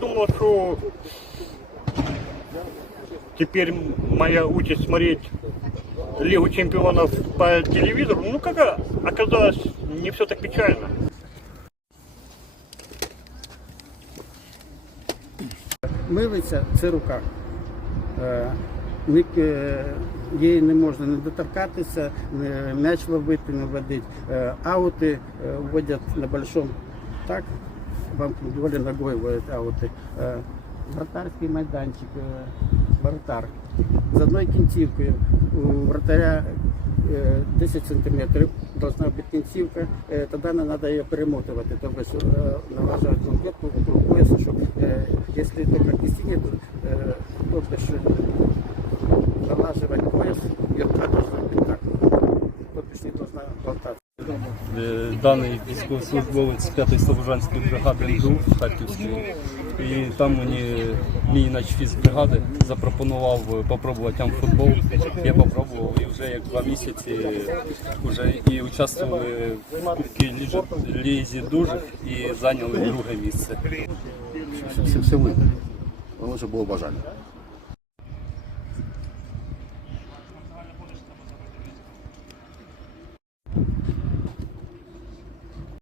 думал, что теперь моя участь смотреть Лигу чемпионов по телевизору. Ну, как оказалось, не все так печально. Милиця це рука. Е, ні- е, Її не можна не доторкатися, не м'яч ловити, не водити. Е, Аути е, вводять на большом так, Вам футболі ногою вводять аути. Е, Вратарський майданчик, е, вратар. З одною кінцівкою у вратаря е, 10 сантиметрів должна бути кінцівка, е, тоді не треба її перемотувати, тобто е, налажувати конкретку вокруг пояса, щоб е, якщо тільки кисіння, то е, тобто що налажувати пояс, і рука должна бути так. Тобто не должна болтатися. Е, даний військовослужбовець 5-ї Слобожанської бригади МДУ Харківської. І там мені мій начфіз бригади запропонував попробувати амфутбол. Я попробував і вже як два місяці вже і участвували в Кубці Лізі дужих і зайняли друге місце. все виграли. Воно вже було бажання.